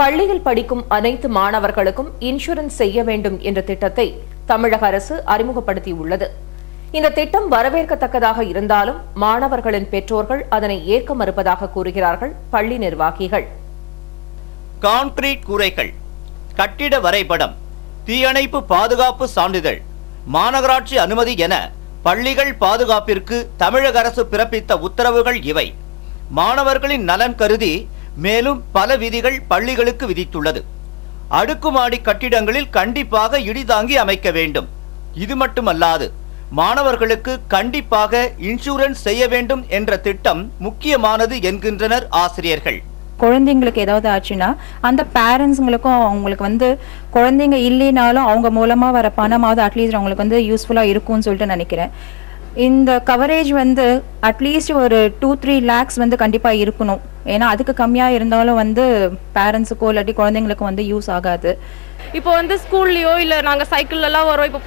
பள்ளியில் படிக்கும் அனைத்து மாணவர்களுக்கும் இன்சூரன்ஸ் செய்ய வேண்டும் என்ற திட்டத்தை தமிழக அரசு அறிமுகப்படுத்தியுள்ளது. இந்த திட்டம் வரவேற்கத்தக்கதாக இருந்தாலும் மாணவர்களின் பெற்றோர்கள் அதனை ஏற்க மறுப்பதாக கூறுகிறார்கள் பள்ளி நிர்வாகிகள். கான்கிரீட் கூரைகள், கட்டிட வரைபடம், தீயணைப்பு பாதுகாப்பு சான்றிதழ், மாநகராட்சி அனுமதி என பள்ளிகள் பாதுகாப்பிற்கு தமிழக அரசு பிறப்பித்த உத்தரவுகள் இவை. மாணவர்களின் நலன் கருதி மேலும் பல விதிகள் பள்ளிகளுக்கு விதித்துள்ளது. அடுக்குமாடி கட்டிடங்களில் கண்டிப்பாக இடிதாங்கி அமைக்க வேண்டும். இது மட்டுமல்லாது மாணவர்களுக்கு கண்டிப்பாக இன்சூரன்ஸ் செய்ய வேண்டும் என்ற திட்டம் முக்கியமானது என்கின்றனர் ஆசிரியர்கள். குழந்தைங்களுக்கு ஏதாவது ஆச்சுன்னா அந்த பேரண்ட்ஸுங்களுக்கும் அவங்களுக்கு குழந்தைங்க இல்லைனாலும் அவங்க மூலமா வர பணமாவது அட்லீஸ்ட் அவங்களுக்கு யூஸ்ஃபுல்லா இருக்கும்னு சொல்லிட்டு நினைக்கிறேன். இந்த கவரேஜ் அட்லீஸ்ட் ஒரு 2-3 lakhs கண்டிப்பா இருக்கணும். ஏன்னா அதுக்கு கம்மியா இருந்தாலும் பேரண்ட்ஸுக்கோ இல்லாட்டி குழந்தைங்களுக்கும் யூஸ் ஆகாது. இப்போ ஸ்கூல்லையோ இல்லை நாங்கள் சைக்கிள்லாம் வரோம், இப்போ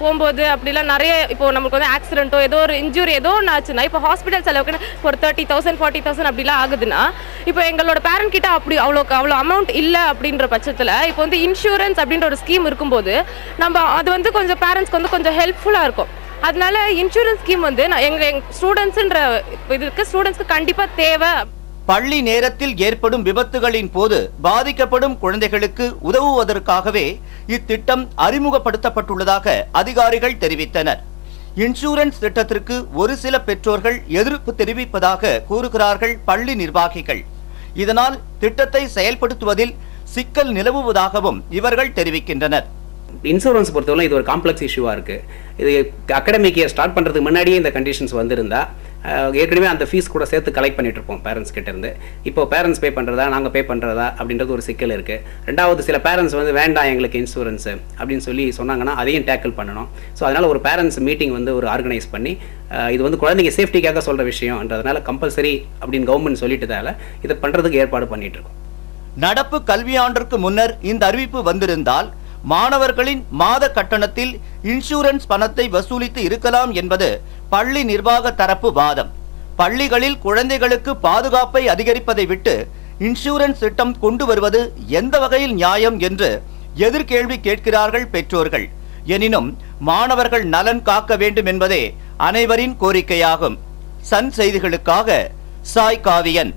போகும்போது அப்படிலாம் நிறைய இப்போ நமக்கு ஆக்சிடென்ட்டோ ஏதோ ஒரு இன்ஜுரி ஏதோ ஒன்று ஆச்சுன்னா இப்போ ஹாஸ்பிட்டல் செலவுக்குன்னு ஒரு 30,000 40,000 அப்படிலாம் ஆகுதுன்னா இப்போ எங்களோட பேரண்ட் கிட்ட அவ்வளோ அமௌண்ட் இல்லை அப்படின்ற பட்சத்தில் இப்போ இன்சூரன்ஸ் அப்படின்ற ஒரு ஸ்கீம் இருக்கும்போது நம்ம அது கொஞ்சம் பேரண்ட்ஸ்க்கு கொஞ்சம் ஹெல்ப்ஃபுல்லாக இருக்கும். அதனால இன்சூரன்ஸ் ஸ்கீம் எங்கள் ஸ்டூடெண்ட்ஸ்க்கு கண்டிப்பாக தேவை. பள்ளி நேரத்தில் ஏற்படும் விபத்துகளின் போது பாதிக்கப்படும் குழந்தைகளுக்கு உதவுவதற்காகவே இத்திட்டம் அறிமுகப்படுத்தப்பட்டுள்ளதாக அதிகாரிகள் தெரிவித்தனர். இன்சூரன்ஸ் திட்டத்திற்கு ஒரு சில பெற்றோர்கள் எதிர்ப்பு தெரிவிப்பதாக கூறுகிறார்கள் பள்ளி நிர்வாகிகள். இதனால் திட்டத்தை செயல்படுத்துவதில் சிக்கல் நிலவுவதாகவும் இவர்கள் தெரிவிக்கின்றனர். இன்சூரன்ஸ் பொறுத்தவரை இது ஒரு காம்ப்ளெக்ஸ் இஷ்யூவாக இருக்குது. இது அகாடமிக் இயர் ஸ்டார்ட் பண்ணுறதுக்கு முன்னாடியே இந்த கண்டிஷன்ஸ் வந்திருந்தா ஏற்கனவே அந்த ஃபீஸ் கூட சேர்த்து கலெக்ட் பண்ணிட்டு இருப்போம் பேரண்ட்ஸ் கிட்ட இருந்து. இப்போ பேரண்ட்ஸ் பே பண்ணுறதா நாங்கள் பே பண்ணுறதா அப்படின்றது ஒரு சிக்கல் இருக்குது. ரெண்டாவது சில பேரண்ட்ஸ் வேண்டாம் எங்களுக்கு இன்சூரன்ஸு அப்படின்னு சொல்லி சொன்னாங்கன்னா அதையும் டேக்கிள் பண்ணணும். ஸோ அதனால் ஒரு பேரண்ட்ஸ் மீட்டிங் ஒரு ஆர்கனைஸ் பண்ணி இது குழந்தைங்க சேஃப்டிக்காக சொல்கிற விஷயம்ன்றதுனால கம்பல்சரி அப்படின்னு கவர்மெண்ட் சொல்லிட்டதால இதை பண்ணுறதுக்கு ஏற்பாடு பண்ணிட்டு இருக்கோம். நடப்பு கல்வியாண்டிற்கு முன்னர் இந்த அறிவிப்பு வந்திருந்தால் மாணவர்களின் மாத கட்டணத்தில் இன்சூரன்ஸ் பணத்தை வசூலித்து இருக்கலாம் என்பது பள்ளி நிர்வாக தரப்பு வாதம். பள்ளிகளில் குழந்தைகளுக்கு பாதுகாப்பை அதிகரிப்பதை விட்டு இன்சூரன்ஸ் திட்டம் கொண்டு வருவது எந்த வகையில் நியாயம் என்று எதிர்கேள்வி கேட்கிறார்கள் பெற்றோர்கள். எனினும் மாணவர்கள் நலன் காக்க வேண்டும் என்பதே அனைவரின் கோரிக்கையாகும். சன் செய்திகளுக்காக சாய் காவியன்.